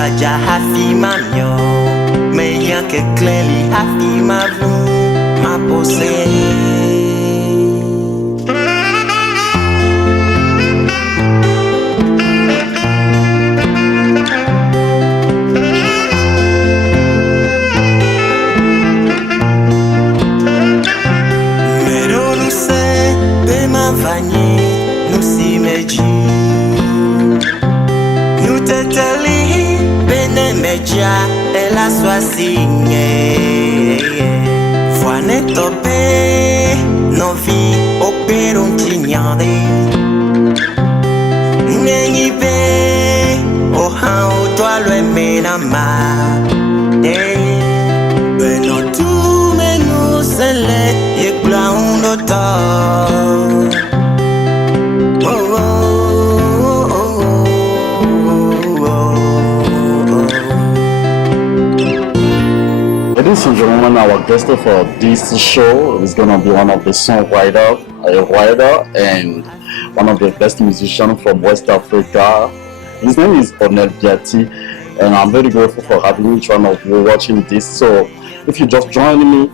Jaja hafi mamio, meya que clearly hafi mavu, ma pose. Nous si meji nous teteli bene meja et la soit signe Foine topé non vi operon tignade Nengi be o han o toi le menama Beno tu menu sele ye clown auto Ladies and gentlemen, our guest for this show is going to be one of the songwriter, a writer, and one of the best musicians from West Africa. His name is ONEIL BIATTI, and I'm very grateful for having each one of you watching this. So, if you just joined me,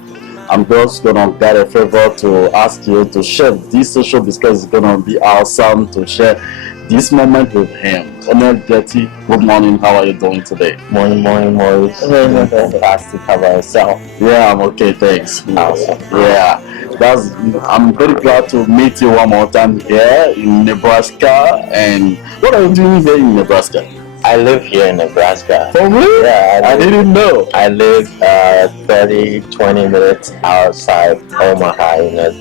I'm just going to get a favor to ask you to share this show because it's going to be awesome to share this moment with him. ONEIL BIATTI, good morning. How are you doing today? Morning, Maurice. Fantastic. How about yourself? Yeah, I'm okay, thanks. Awesome. Yeah, I'm very glad to meet you one more time here in Nebraska. And what are you doing here in Nebraska? I live here in Nebraska. For real? Yeah, I didn't know. I live 20 minutes outside Omaha in a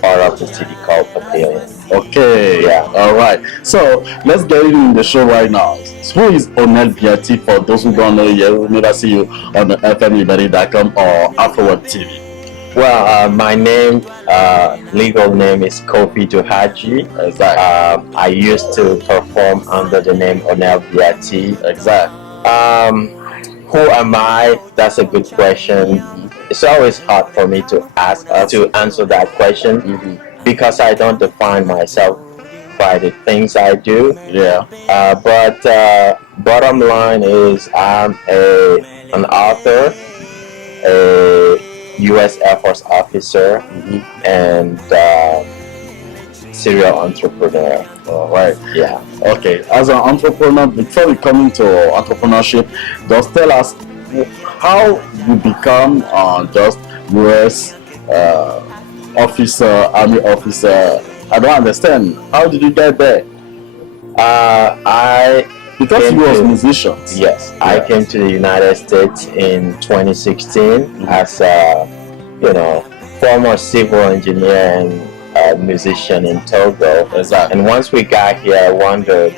part of the city called Papillion. Okay. Yeah. All right. So let's get in the show right now. Who is ONEIL BIATTI? For those who don't know yet, we never see you on the FMLiberty.com or AfroWeb TV. Well, my name, legal name is Kofi Duhaji. Exactly. I used to perform under the name ONEIL BIATTI. Exactly. Who am I? That's a good question. It's always hard for me to answer that question because I don't define myself by the things I do. Yeah. But bottom line is I'm an author, a U.S. Air Force officer, and serial entrepreneur. All right. Yeah. Okay. As an entrepreneur, before we come into entrepreneurship, just tell us how you become just U.S. officer, army officer. I don't understand. How did you get there? Because you was musicians. Yes, yeah. I came to the United States in 2016 as a, former civil engineer and musician in Togo. Exactly. And once we got here, I wondered,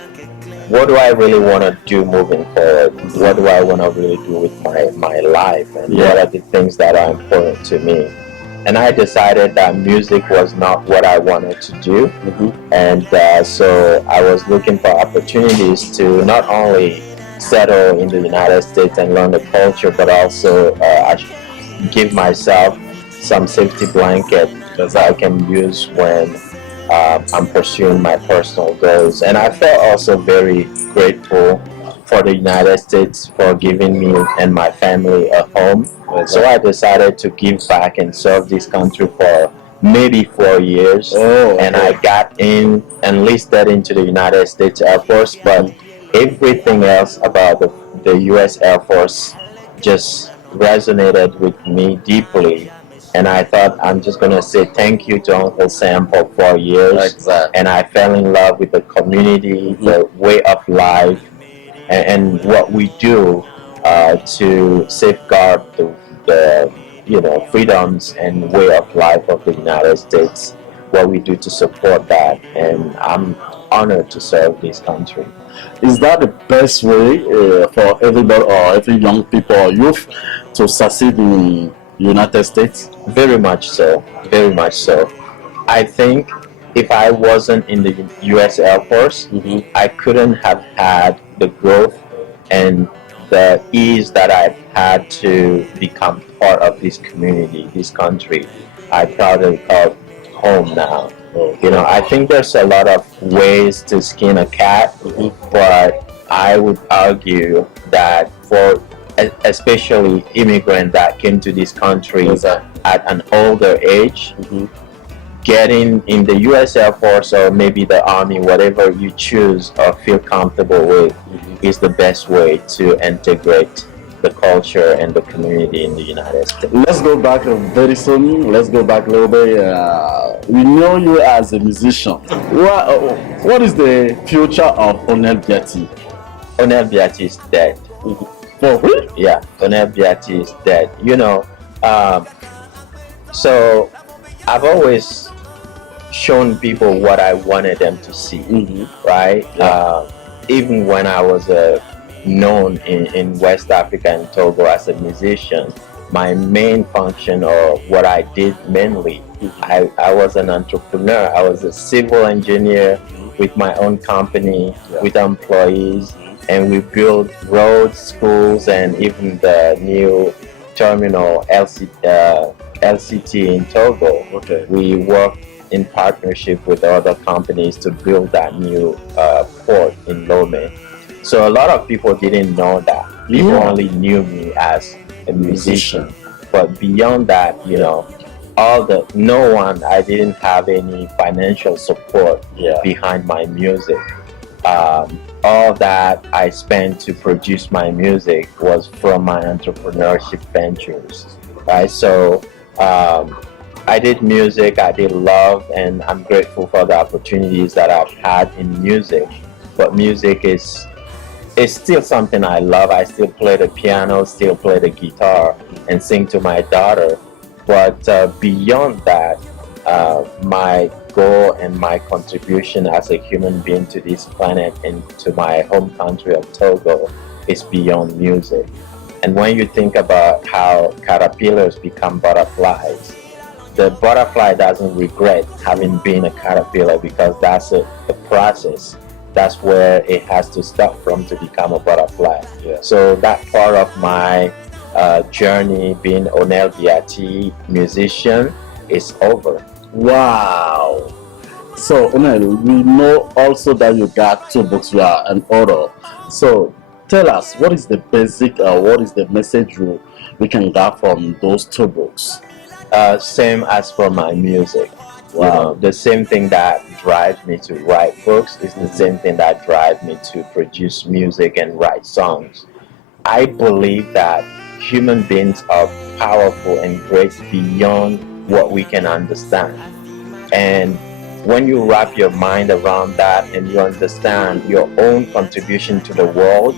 what do I really want to do moving forward? What do I want to really do with my life? And what are the things that are important to me? And I decided that music was not what I wanted to do. And so I was looking for opportunities to not only settle in the United States and learn the culture, but also give myself some safety blanket that I can use when I'm pursuing my personal goals. And I felt also very grateful for the United States for giving me and my family a home. So I decided to give back and serve this country for maybe 4 years. And I got enlisted into the United States Air Force, but everything else about the U.S. Air Force just resonated with me deeply. And I thought, I'm just going to say thank you to Uncle Sam for 4 years. Exactly. And I fell in love with the community, the way of life, and what we do to safeguard the freedoms and way of life of the United States, what we do to support that. And I'm honored to serve this country. Is that the best way for everybody or every young people or youth to succeed in United States? Very much so. Very much so. I think if I wasn't in the U.S. Air Force, I couldn't have had the growth and the ease that I've had to become part of this community, this country. I proudly call home now. I think there's a lot of ways to skin a cat, but I would argue that for especially immigrants that came to this country at an older age, getting in the U.S. Air Force or maybe the Army, whatever you choose or feel comfortable with, is the best way to integrate the culture and the community in the United States. Let's go back very soon. Let's go back a little bit. We know you as a musician. What is the future of ONEIL BIATTI? ONEIL BIATTI is dead. For real? Yeah, ONEIL BIATTI is dead. You know, so I've always shown people what I wanted them to see, right? Yeah. Even when I was known in West Africa and Togo as a musician, my main function or what I did mainly, I was an entrepreneur. I was a civil engineer with my own company, with employees, and we built roads, schools, and even the new terminal LCT in Togo. Okay. We worked in partnership with other companies to build that new port in Lomé. So a lot of people didn't know that. People only knew me as a musician. But beyond that, you know, I didn't have any financial support behind my music. All that I spent to produce my music was from my entrepreneurship ventures, right? So I did music, I did love, and I'm grateful for the opportunities that I've had in music. But music is still something I love. I still play the piano, still play the guitar, and sing to my daughter. But beyond that, my goal and my contribution as a human being to this planet and to my home country of Togo is beyond music. And when you think about how caterpillars become butterflies, the butterfly doesn't regret having been a caterpillar because that's a process. That's where it has to start from to become a butterfly. Yeah. So that part of my journey being ONEIL BIATTI musician is over. Wow. So ONEIL, we know also that you got 2 books. You are an author. So tell us, what is the basic, what is the message we can get from those 2 books? Same as for my music. Wow. You know, the same thing that drives me to write books is the same thing that drives me to produce music and write songs. I believe that human beings are powerful and great beyond what we can understand. And when you wrap your mind around that and you understand your own contribution to the world,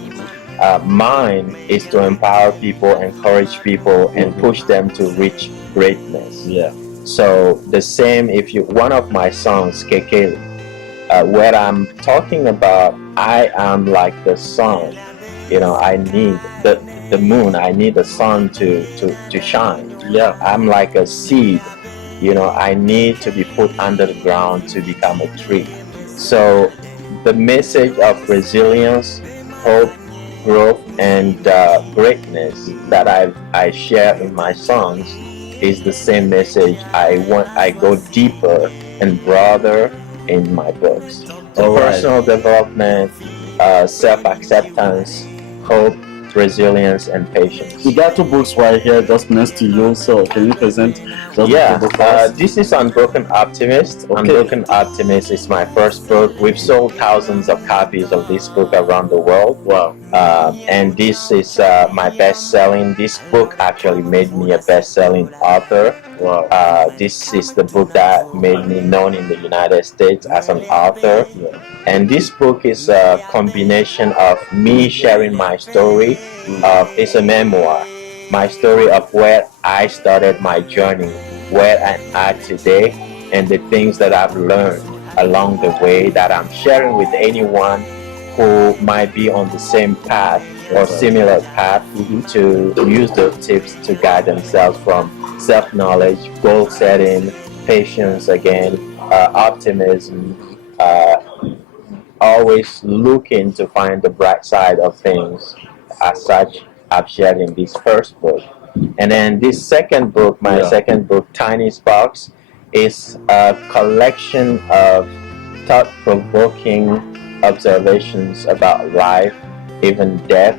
mine is to empower people, encourage people, and push them to reach greatness. Yeah. So the same, one of my songs, Kekeli, where I'm talking about I am like the sun. You know, I need the moon, I need the sun to shine. Yeah. I'm like a seed. You know, I need to be put under the ground to become a tree. So the message of resilience, hope, growth, and greatness that I share in my songs is the same message I go deeper and broader in my books. So personal development, self-acceptance, hope, resilience, and patience. You got 2 books right here just next to you, so can you present those 2 books? This is Unbroken Optimist. Okay. Unbroken Optimist is my first book. We've sold thousands of copies of this book around the world. Wow. And this is my best-selling. This book actually made me a best-selling author. Wow. This is the book that made me known in the United States as an author. Yeah. And this book is a combination of me sharing my story. It's a memoir. My story of where I started my journey, where I'm at today, and the things that I've learned along the way that I'm sharing with anyone who might be on the same path or similar path to use those tips to guide themselves from self-knowledge, goal setting, patience again, optimism, always looking to find the bright side of things. As such, I've shared in this first book. And then this second book, my second book, Tiny Sparks, is a collection of thought-provoking observations about life, even death,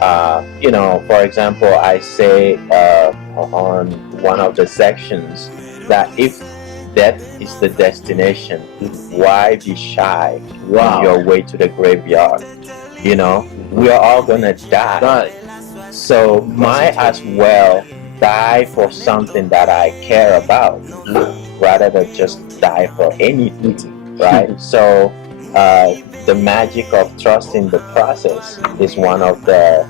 For example, I say on one of the sections that if death is the destination, why be shy on your way to the graveyard? We are all gonna die. So might as well die for something that I care about, rather than just die for anything, right? So the magic of trusting the process is one of the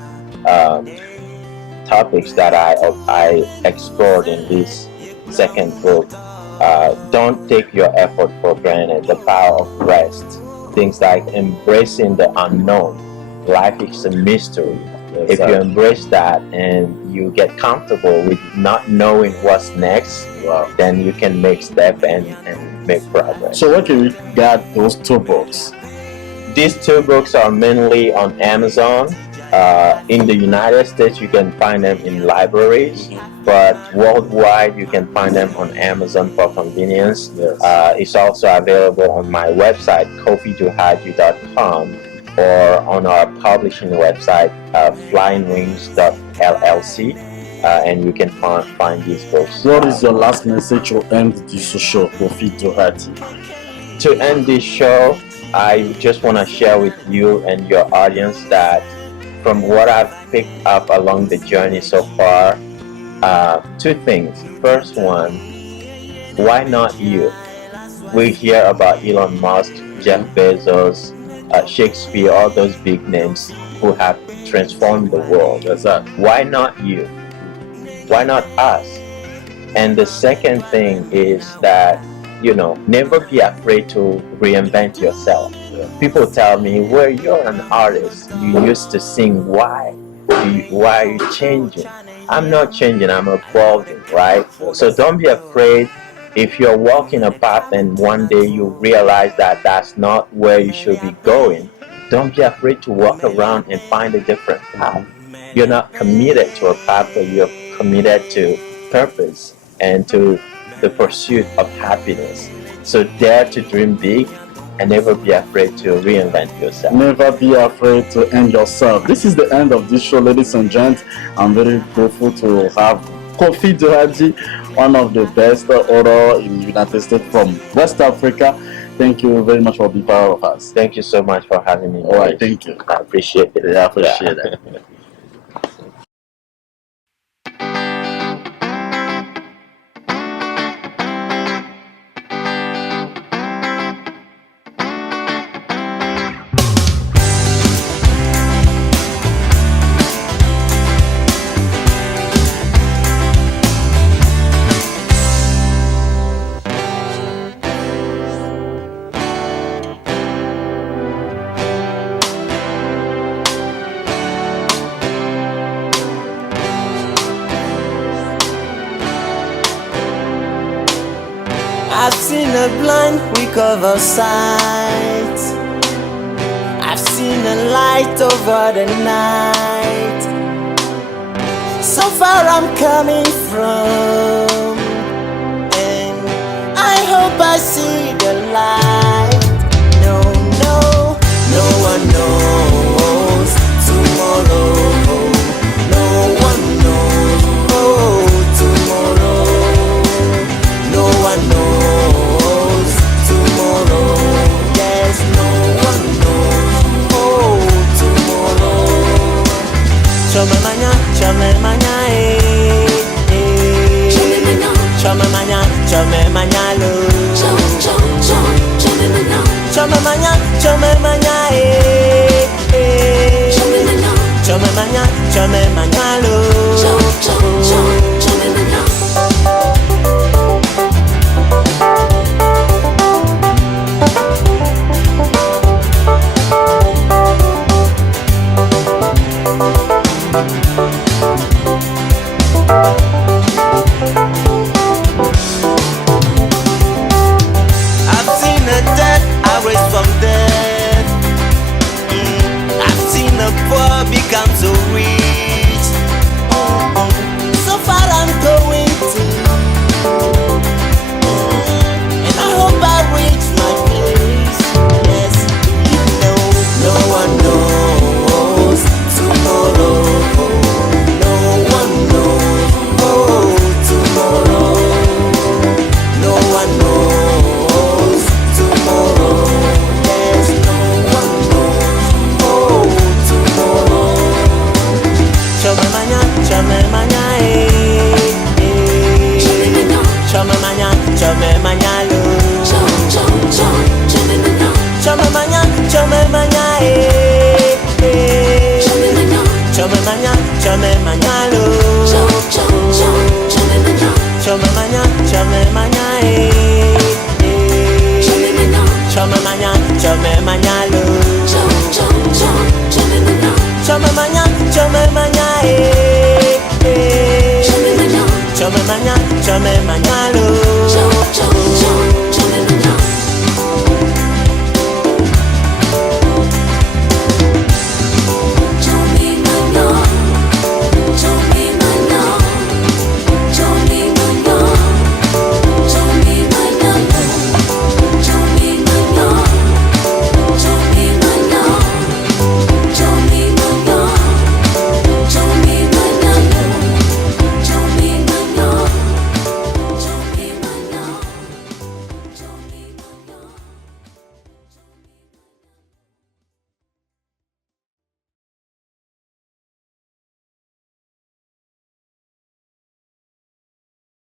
topics that I explored in this second book. Don't take your effort for granted. The power of rest. Things like embracing the unknown. Life is a mystery. If you embrace that and you get comfortable with not knowing what's next, then you can make steps and make progress. So where can we get those 2 books? These 2 books are mainly on Amazon. In the United States, you can find them in libraries, but worldwide, you can find them on Amazon for convenience. It's also available on my website, kofiduhaji.com, or on our publishing website, flyingwings.llc, and you can find these books. What is your last message to end this show, Kofi Duhaji? To end this show, I just want to share with you and your audience that from what I've picked up along the journey so far, 2 things. First one, why not you? We hear about Elon Musk, Jeff Bezos, Shakespeare, all those big names who have transformed the world. Why not you? Why not us? And the second thing is that, never be afraid to reinvent yourself. People tell me, well, you're an artist. You used to sing. Why are you changing? I'm not changing. I'm evolving, right? So don't be afraid. If you're walking a path and one day you realize that that's not where you should be going, don't be afraid to walk around and find a different path. You're not committed to a path, but you're committed to purpose and to the pursuit of happiness. So dare to dream big and never be afraid to reinvent yourself. Never be afraid to end yourself. This is the end of this show, ladies and gents. I'm very grateful to have Kofi Duhaji, one of the best authors in the United States from West Africa. Thank you very much for being part of us. Thank you so much for having me. All right, thank you. I appreciate it. Yeah, I appreciate it. I've seen a blind recover sight. I've seen a light over the night. So far I'm coming from, and I hope I see the light. No, no, no one knows tomorrow. No one knows tomorrow. No one knows tomorrow. Yes, no one knows tomorrow. Chomemanya, chomemanya, chomemanya, chomemanya, lo. Chomemanya, chomemanya, chomemanya, chomemanya, lo. I've seen a death arise from death. I've seen a poor become so rich. manyalo. Chome manya, chome manyalo. Chome manya, chome manya.